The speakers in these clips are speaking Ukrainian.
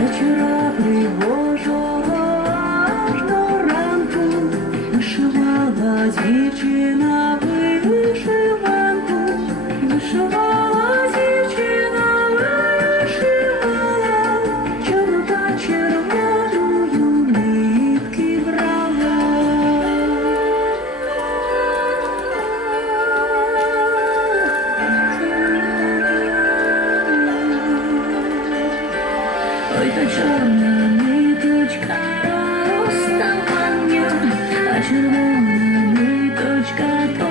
Вечора пригожого ранку вишивала дівчина. червона ниточка розставання, а червона ниточка.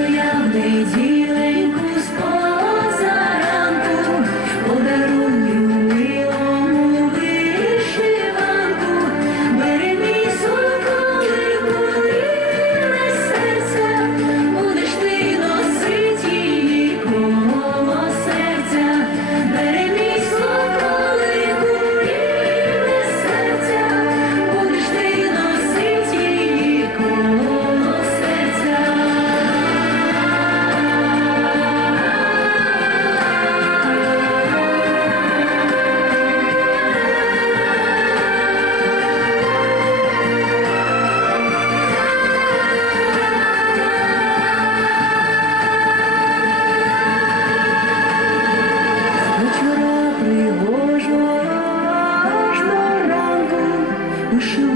要被记录。不是